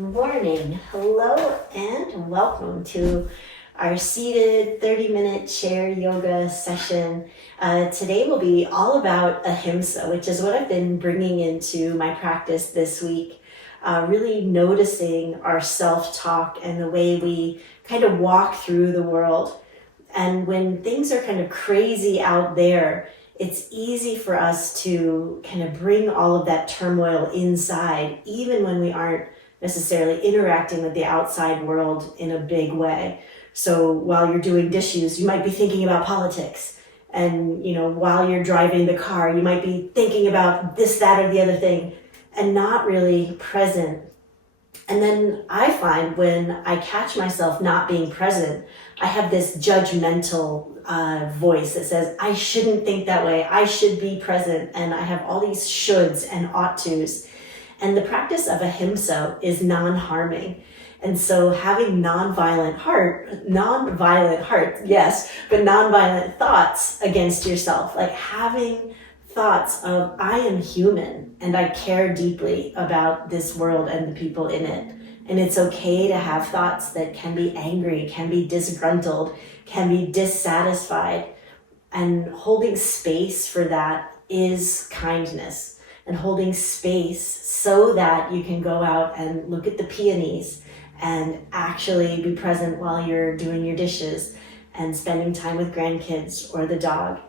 morning. Hello and welcome to our seated 30-minute chair yoga session. Today will be all about Ahimsa, which is what I've been bringing into my practice this week. Really noticing our self-talk and the way we kind of walk through the world. And when things are kind of crazy out there, it's easy for us to kind of bring all of that turmoil inside, even when we aren't necessarily interacting with the outside world in a big way. So while you're doing dishes, you might be thinking about politics. And, while you're driving the car, you might be thinking about this, that, or the other thing, and not really present. And then I find when I catch myself not being present, I have this judgmental voice that says, I shouldn't think that way. I should be present. And I have all these shoulds and ought tos. And the practice of Ahimsa is non-harming. And so having nonviolent heart, yes, but nonviolent thoughts against yourself, like having thoughts of I am human and I care deeply about this world and the people in it. And it's okay to have thoughts that can be angry, can be disgruntled, can be dissatisfied. And holding space for that is kindness. And holding space so that you can go out and look at the peonies and actually be present while you're doing your dishes and spending time with grandkids or the dog.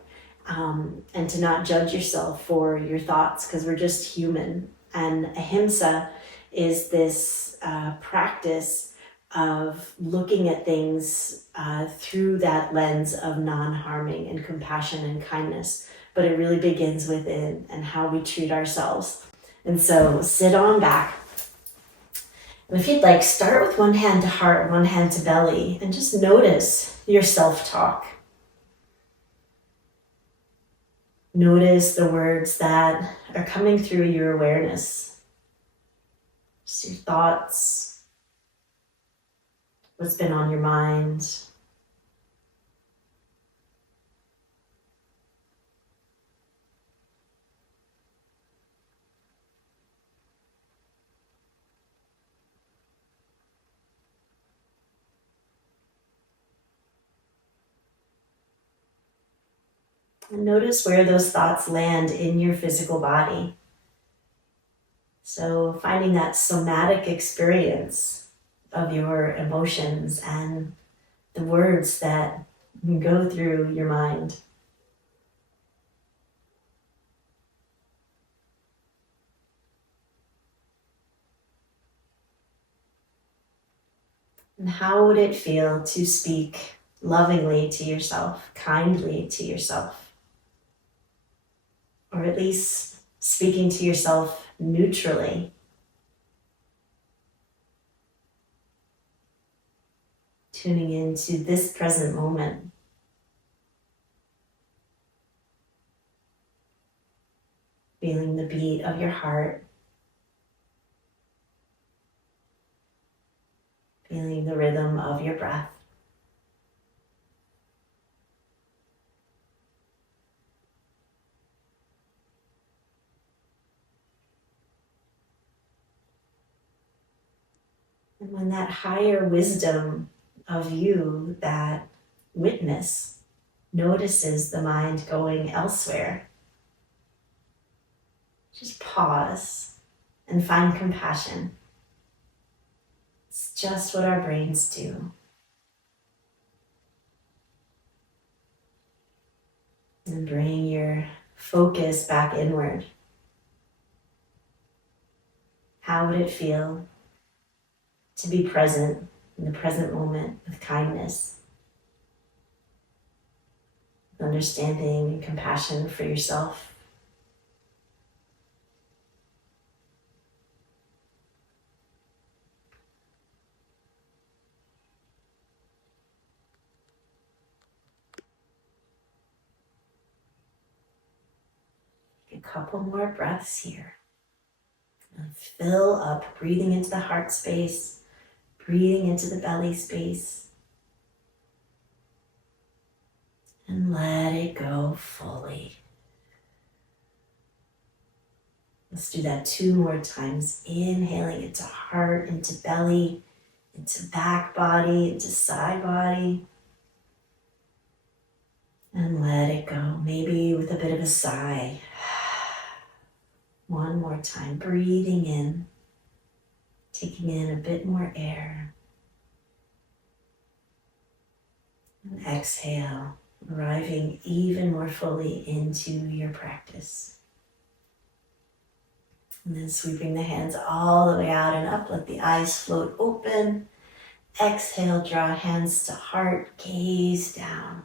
And to not judge yourself for your thoughts, because we're just human. And Ahimsa is this practice of looking at things through that lens of non-harming and compassion and kindness. But it really begins within and how we treat ourselves. And so sit on back. And if you'd like, start with one hand to heart, one hand to belly, and just notice your self-talk. Notice the words that are coming through your awareness. Just your thoughts, what's been on your mind. And notice where those thoughts land in your physical body. So finding that somatic experience of your emotions and the words that go through your mind. And how would it feel to speak lovingly to yourself, kindly to yourself? Or at least speaking to yourself neutrally. Tuning into this present moment. Feeling the beat of your heart. Feeling the rhythm of your breath. And when that higher wisdom of you, that witness, notices the mind going elsewhere, just pause and find compassion. It's just what our brains do. And bring your focus back inward. How would it feel to be present in the present moment with kindness, with understanding and compassion for yourself? A couple more breaths here. And fill up, breathing into the heart space. Breathing into the belly space. And let it go fully. Let's do that 2 more times. Inhaling into heart, into belly, into back body, into side body. And let it go, maybe with a bit of a sigh. 1 more time, breathing in, taking in a bit more air. And exhale, arriving even more fully into your practice. And then sweeping the hands all the way out and up, let the eyes float open. Exhale, draw hands to heart, gaze down.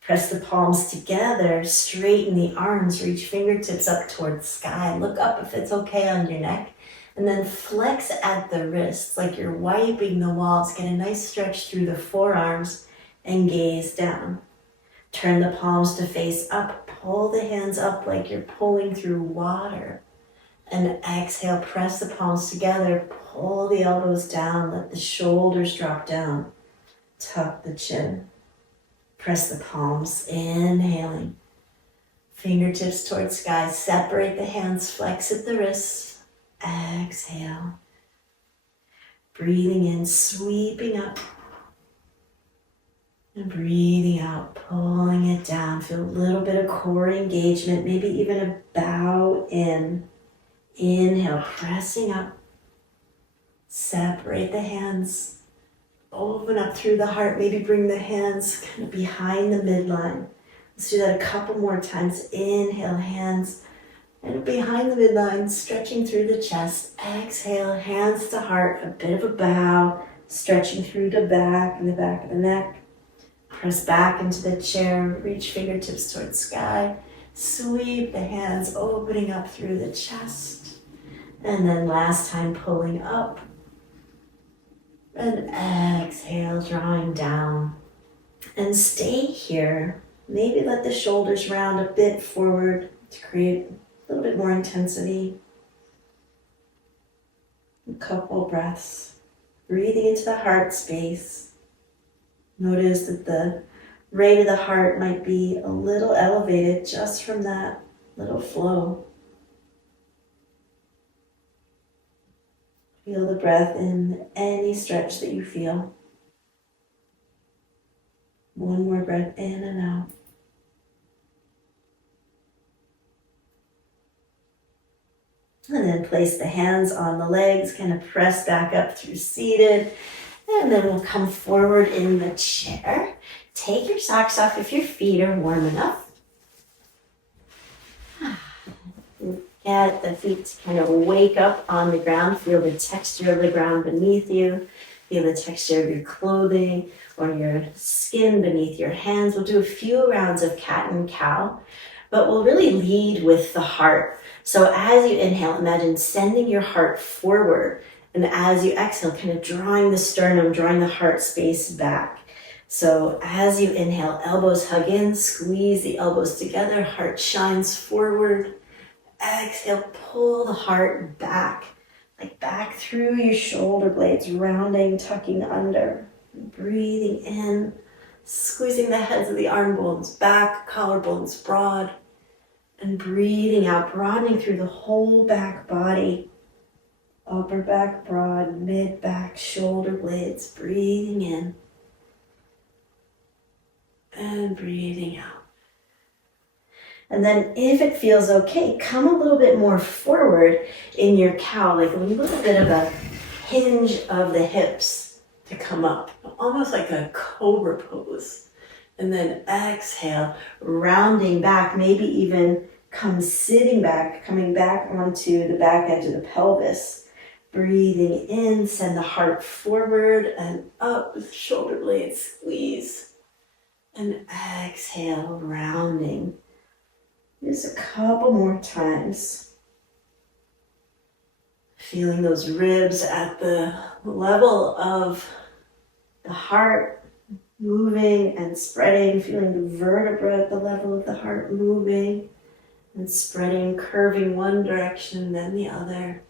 Press the palms together, straighten the arms, reach fingertips up towards sky. Look up if it's okay on your neck. And then flex at the wrists like you're wiping the walls. Get a nice stretch through the forearms and gaze down. Turn the palms to face up. Pull the hands up like you're pulling through water. And exhale, press the palms together. Pull the elbows down. Let the shoulders drop down. Tuck the chin. Press the palms, inhaling. Fingertips towards sky. Separate the hands, flex at the wrists. Exhale. Breathing in, sweeping up. And breathing out, pulling it down. Feel a little bit of core engagement, maybe even a bow in. Inhale, pressing up. Separate the hands. Open up through the heart. Maybe bring the hands kind of behind the midline. Let's do that a couple more times. Inhale, hands and behind the midline, stretching through the chest. Exhale, hands to heart, a bit of a bow, stretching through the back and the back of the neck. Press back into the chair, reach fingertips towards sky. Sweep the hands, opening up through the chest. And then last time, pulling up. And exhale, drawing down. And stay here. Maybe let the shoulders round a bit forward to create a little bit more intensity. A couple breaths. Breathing into the heart space. Notice that the rate of the heart might be a little elevated just from that little flow. Feel the breath in any stretch that you feel. 1 more breath in and out. And then place the hands on the legs, kind of press back up through seated. And then we'll come forward in the chair. Take your socks off if your feet are warm enough. Get the feet to kind of wake up on the ground. Feel the texture of the ground beneath you. Feel the texture of your clothing or your skin beneath your hands. We'll do a few rounds of cat and cow, but we'll really lead with the heart. So as you inhale, imagine sending your heart forward. And as you exhale, kind of drawing the sternum, drawing the heart space back. So as you inhale, elbows hug in, squeeze the elbows together, heart shines forward. Exhale, pull the heart back, like back through your shoulder blades, rounding, tucking under. Breathing in, squeezing the heads of the arm bones back, collarbones broad. And breathing out, broadening through the whole back body. Upper back broad, mid back, shoulder blades. Breathing in. And breathing out. And then if it feels okay, come a little bit more forward in your cow, like a little bit of a hinge of the hips to come up, almost like a cobra pose. And then exhale, rounding back, maybe even come sitting back, coming back onto the back edge of the pelvis. Breathing in, send the heart forward and up with shoulder blades, squeeze. And exhale, rounding. Just a couple more times. Feeling those ribs at the level of the heart, moving and spreading. Feeling the vertebra at the level of the heart, moving and spreading, curving one direction, then the other.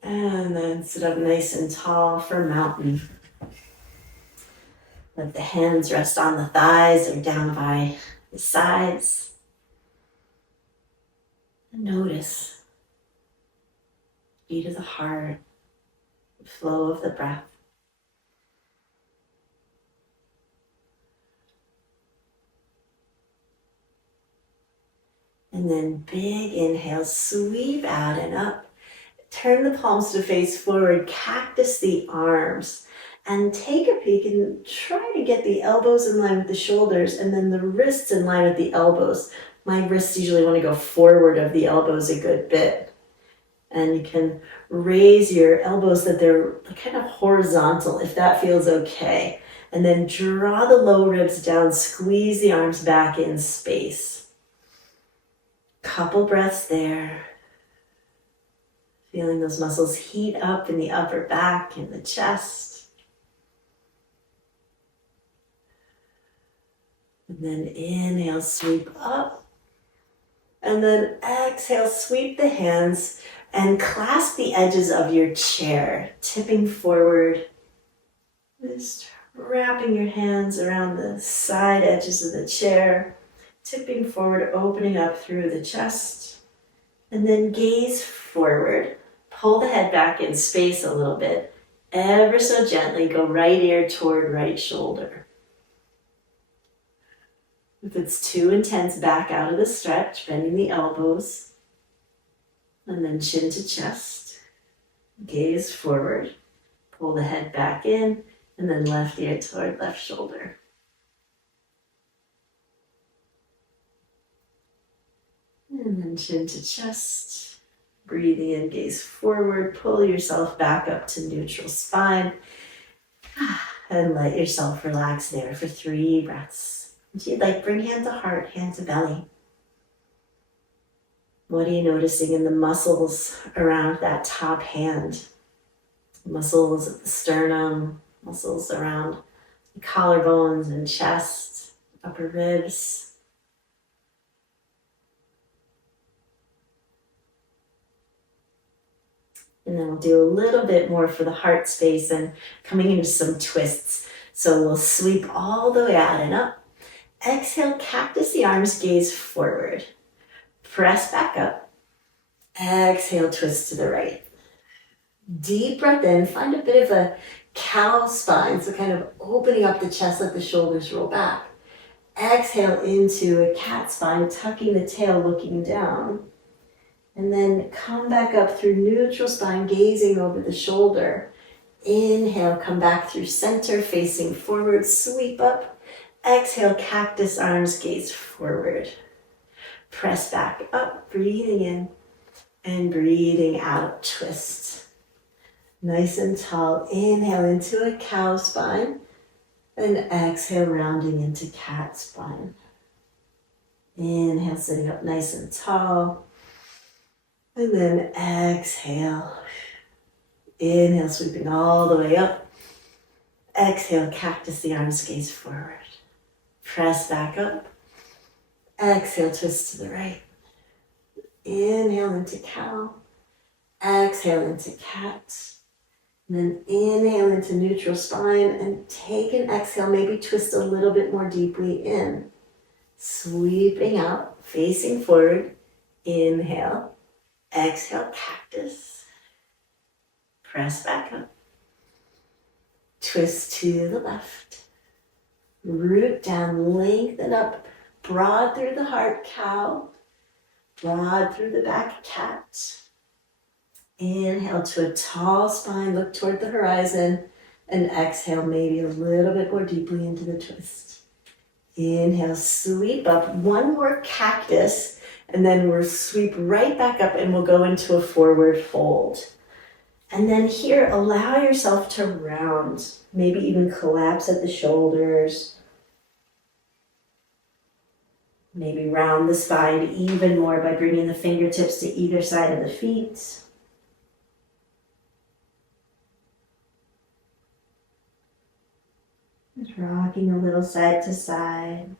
And then sit up nice and tall for mountain. Let the hands rest on the thighs or down by the sides. And notice the beat of the heart, the flow of the breath. And then big inhale, sweep out and up. Turn the palms to face forward, cactus the arms, and take a peek and try to get the elbows in line with the shoulders and then the wrists in line with the elbows. My wrists usually want to go forward of the elbows a good bit. And you can raise your elbows so that they're kind of horizontal if that feels okay. And then draw the low ribs down, squeeze the arms back in space. Couple breaths there. Feeling those muscles heat up in the upper back and the chest. And then inhale, sweep up. And then exhale, sweep the hands and clasp the edges of your chair, tipping forward. Just wrapping your hands around the side edges of the chair, tipping forward, opening up through the chest. And then gaze forward. Pull the head back in space a little bit. Ever so gently, go right ear toward right shoulder. If it's too intense, back out of the stretch, bending the elbows. And then chin to chest. Gaze forward. Pull the head back in, and then left ear toward left shoulder. And then chin to chest. Breathing in, gaze forward, pull yourself back up to neutral spine, and let yourself relax there for 3 breaths. If you'd like, bring hand to heart, hand to belly. What are you noticing in the muscles around that top hand? Muscles at the sternum, muscles around the collarbones and chest, upper ribs. And then we'll do a little bit more for the heart space and coming into some twists. So we'll sweep all the way out and up. Exhale, cactus the arms, gaze forward. Press back up. Exhale, twist to the right. Deep breath in, find a bit of a cow spine, so kind of opening up the chest, let the shoulders roll back. Exhale into a cat spine, tucking the tail, looking down. And then come back up through neutral spine, gazing over the shoulder. Inhale, come back through center, facing forward, sweep up. Exhale, cactus arms, gaze forward. Press back up, breathing in and breathing out, twist. Nice and tall. Inhale into a cow spine and exhale, rounding into cat spine. Inhale, sitting up nice and tall. And then exhale. Inhale, sweeping all the way up. Exhale, cactus the arms, gaze forward. Press back up. Exhale, twist to the right. Inhale into cow. Exhale into cat. And then inhale into neutral spine and take an exhale, maybe twist a little bit more deeply in. Sweeping out, facing forward. Inhale. Exhale, cactus. Press back up. Twist to the left. Root down, lengthen up. Broad through the heart, cow. Broad through the back, cat. Inhale to a tall spine, look toward the horizon. And exhale, maybe a little bit more deeply into the twist. Inhale, sweep up. One more cactus. And then we'll sweep right back up and we'll go into a forward fold. And then here, allow yourself to round. Maybe even collapse at the shoulders. Maybe round the spine even more by bringing the fingertips to either side of the feet. Just rocking a little side to side.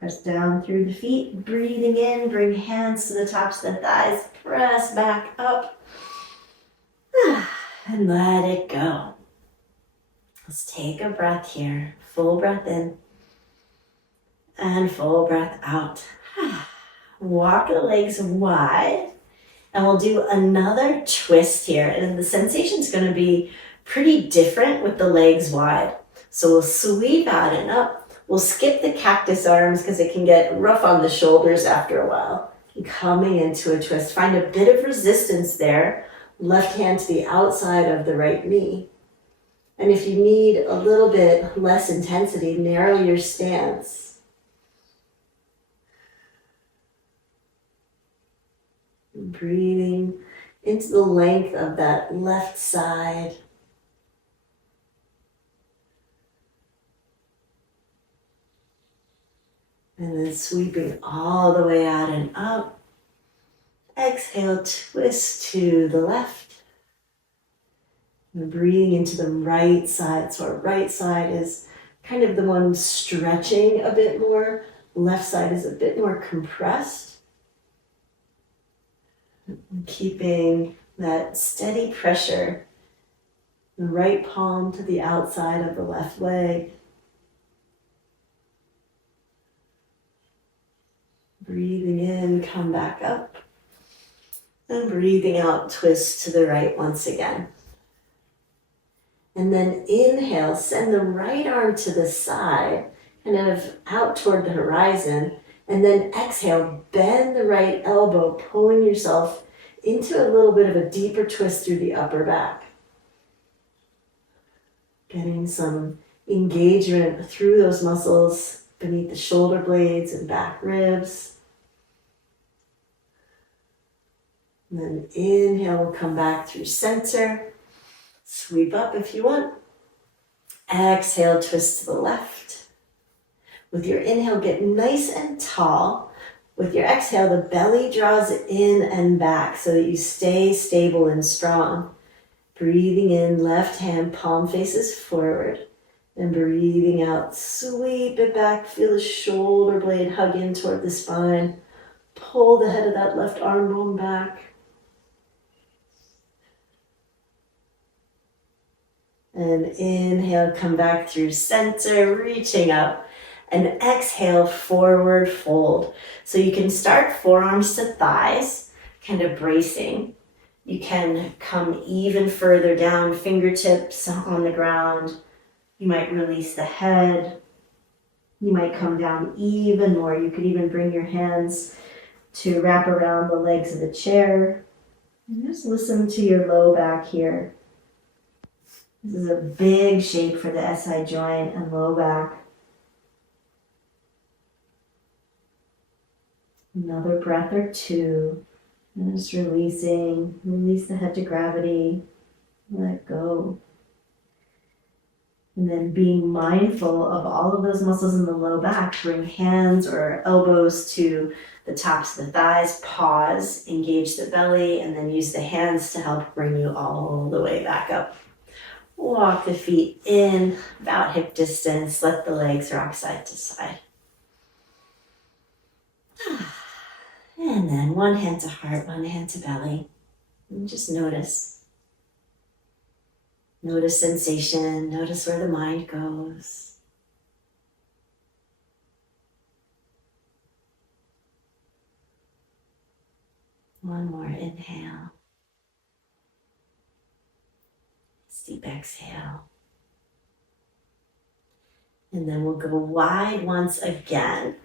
Press down through the feet, breathing in, bring hands to the tops of the thighs, press back up. And let it go. Let's take a breath here. Full breath in and full breath out. Walk the legs wide. And we'll do another twist here. And the sensation is going to be pretty different with the legs wide. So we'll sweep out and up. We'll skip the cactus arms because it can get rough on the shoulders after a while. And coming into a twist. Find a bit of resistance there. Left hand to the outside of the right knee. And if you need a little bit less intensity, narrow your stance. Breathing into the length of that left side. And then sweeping all the way out and up. Exhale, twist to the left. And breathing into the right side. So our right side is kind of the one stretching a bit more. Left side is a bit more compressed. Keeping that steady pressure, the right palm to the outside of the left leg. Breathing in, come back up. And breathing out, twist to the right once again. And then inhale, send the right arm to the side, kind of out toward the horizon. And then exhale, bend the right elbow, pulling yourself into a little bit of a deeper twist through the upper back. Getting some engagement through those muscles beneath the shoulder blades and back ribs. And then inhale, we'll come back through center. Sweep up if you want. Exhale, twist to the left. With your inhale, get nice and tall. With your exhale, the belly draws in and back so that you stay stable and strong. Breathing in, left hand, palm faces forward. And breathing out, sweep it back. Feel the shoulder blade hug in toward the spine. Pull the head of that left arm bone back. And inhale, come back through center, reaching up. And exhale, forward fold. So you can start forearms to thighs, kind of bracing. You can come even further down, fingertips on the ground. You might release the head. You might come down even more. You could even bring your hands to wrap around the legs of the chair. And just listen to your low back here. This is a big shape for the SI joint and low back. Another breath or two. And just releasing. Release the head to gravity. Let go. And then being mindful of all of those muscles in the low back. Bring hands or elbows to the tops of the thighs. Pause. Engage the belly. And then use the hands to help bring you all the way back up. Walk the feet in about hip distance. Let the legs rock side to side. And then one hand to heart, one hand to belly. And just notice. Notice sensation. Notice where the mind goes. One more inhale. Deep exhale. And then we'll go wide once again.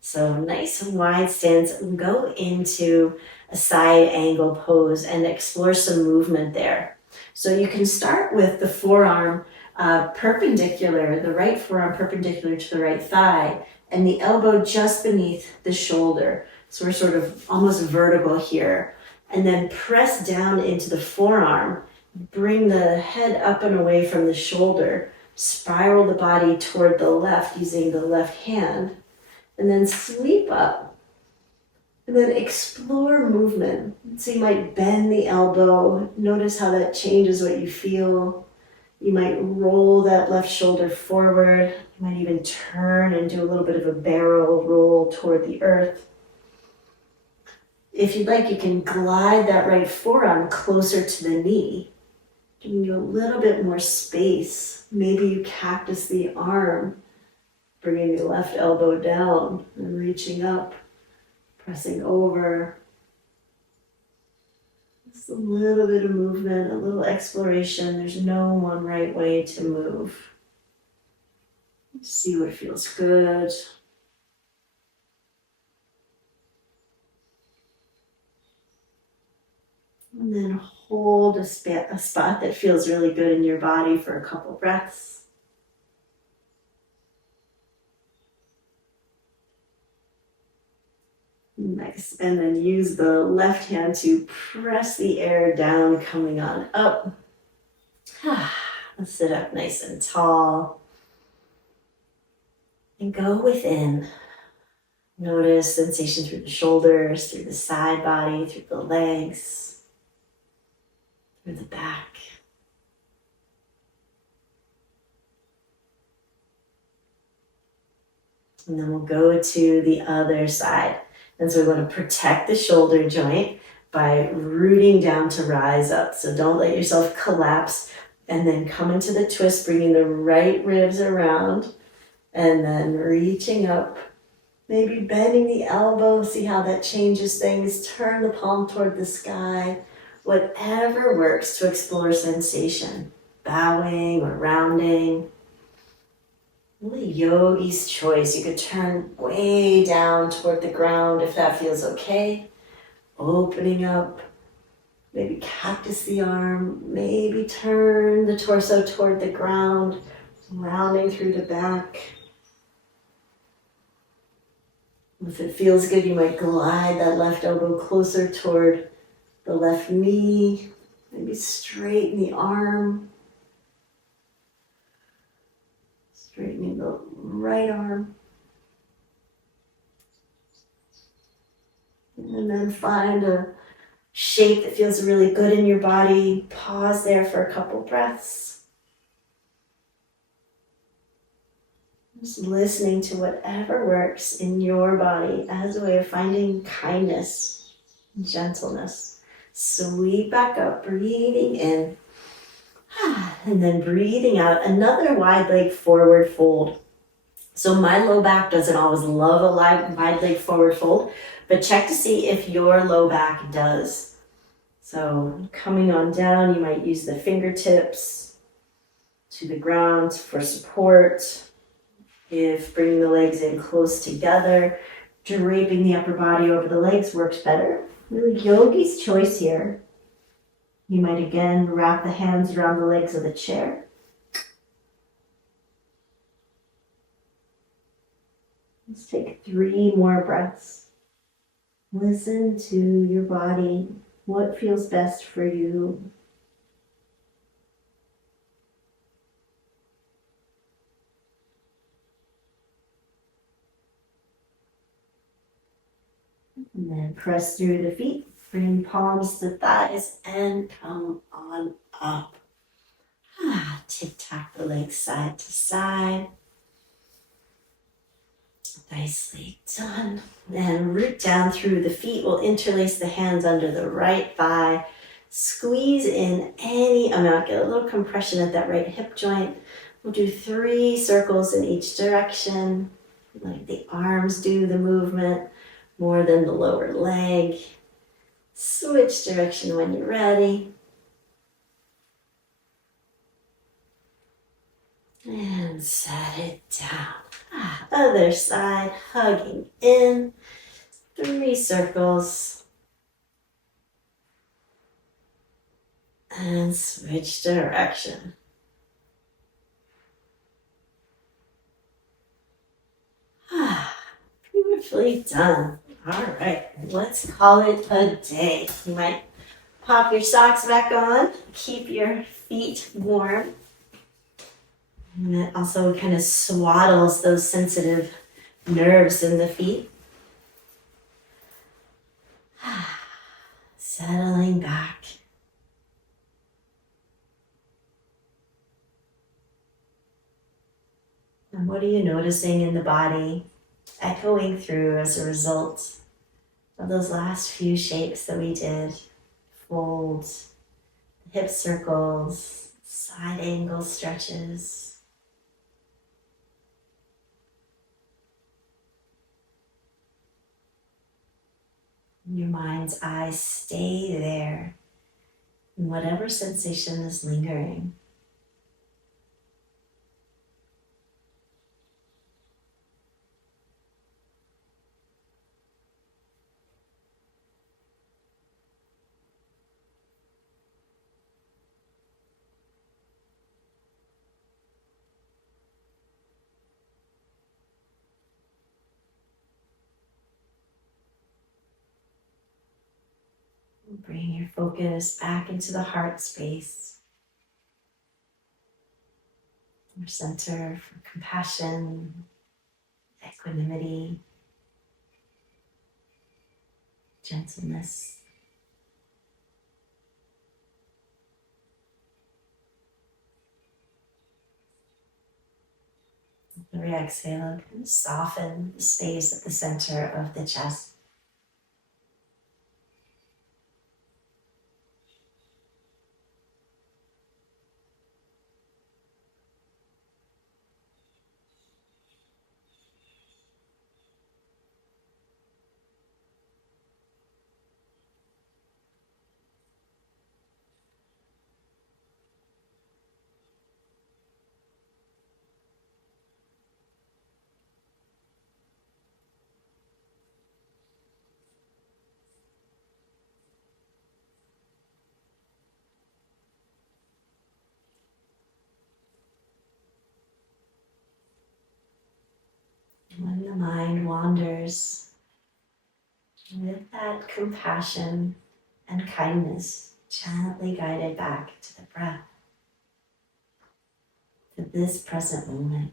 So nice and wide stance. Go into a side angle pose and explore some movement there. So you can start with the forearm perpendicular, the right forearm perpendicular to the right thigh, and the elbow just beneath the shoulder. So we're sort of almost vertical here. And then press down into the forearm. Bring the head up and away from the shoulder. Spiral the body toward the left using the left hand. And then sweep up. And then explore movement. So you might bend the elbow. Notice how that changes what you feel. You might roll that left shoulder forward. You might even turn and do a little bit of a barrel roll toward the earth. If you'd like, you can glide that right forearm closer to the knee. Giving you a little bit more space. Maybe you cactus the arm, bringing the left elbow down and reaching up, pressing over. Just a little bit of movement, a little exploration. There's no one right way to move. See what feels good. And then hold a spot that feels really good in your body for a couple breaths. Nice. And then use the left hand to press the air down, coming on up. Let's sit up nice and tall. And go within. Notice sensation through the shoulders, through the side body, through the legs, through the back. And then we'll go to the other side. And so we want to protect the shoulder joint by rooting down to rise up. So don't let yourself collapse. And then come into the twist, bringing the right ribs around. And then reaching up. Maybe bending the elbow. See how that changes things. Turn the palm toward the sky. Whatever works to explore sensation. Bowing or rounding. Really yogi's choice. You could turn way down toward the ground if that feels okay. Opening up. Maybe cactus the arm. Maybe turn the torso toward the ground. Rounding through the back. If it feels good, you might glide that left elbow closer toward the left knee. Maybe straighten the arm. Straightening the right arm. And then find a shape that feels really good in your body. Pause there for a couple breaths. Just listening to whatever works in your body as a way of finding kindness, gentleness. Sweep back up, breathing in. And then breathing out, another wide leg forward fold. So my low back doesn't always love a wide leg forward fold, but check to see if your low back does. So coming on down, you might use the fingertips to the ground for support. If bringing the legs in close together, draping the upper body over the legs works better. Really yogi's choice here. You might again wrap the hands around the legs of the chair. Let's take 3 more breaths. Listen to your body. What feels best for you? And then press through the feet, bring palms to thighs, and come on up. Tick-tock the legs side to side. Nicely done. And root down through the feet. We'll interlace the hands under the right thigh. Squeeze in any amount. Get a little compression at that right hip joint. We'll do 3 circles in each direction. Let the arms do the movement more than the lower leg. Switch direction when you're ready. And set it down. Other side, hugging in. 3 circles. And switch direction. Beautifully done. All right, let's call it a day. You might pop your socks back on, keep your feet warm. And that also kind of swaddles those sensitive nerves in the feet. Settling back. And what are you noticing in the body, echoing through as a result of those last few shapes that we did? Fold, hip circles, side angle stretches. Your mind's eyes stay there in whatever sensation is lingering. Bring your focus back into the heart space, your center for compassion, equanimity, gentleness. Every exhale, soften the space at the center of the chest. When the mind wanders, with that compassion and kindness, gently guided back to the breath, to this present moment.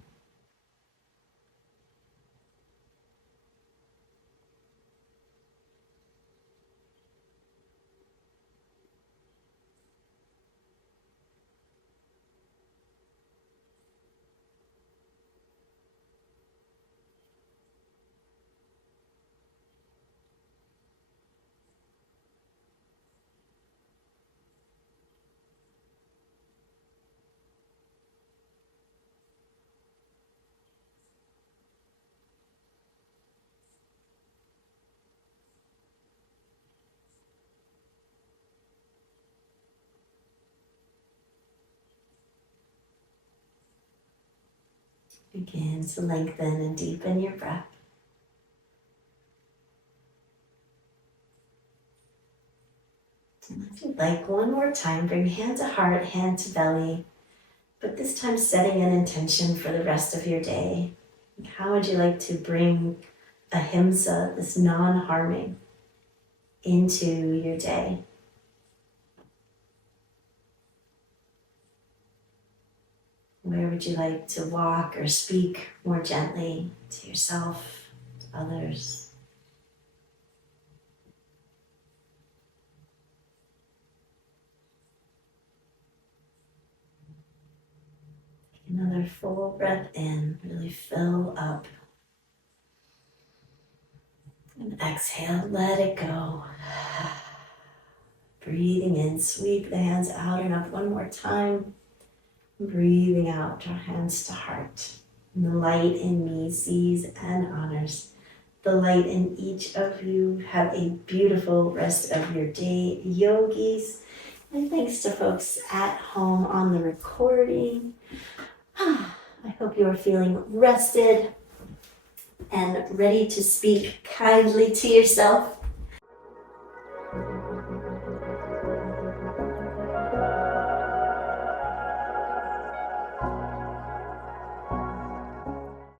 Begin to lengthen and deepen your breath. And if you'd like, one more time, bring hand to heart, hand to belly, but this time setting an intention for the rest of your day. How would you like to bring Ahimsa, this non-harming, into your day? Where would you like to walk or speak more gently to yourself, to others? Take another full breath in, really fill up. And exhale, let it go. Breathing in, sweep the hands out and up one more time. Breathing out, draw hands to heart. And the light in me sees and honors the light in each of you. Have a beautiful rest of your day, yogis. And thanks to folks at home on the recording. I hope you are feeling rested and ready to speak kindly to yourself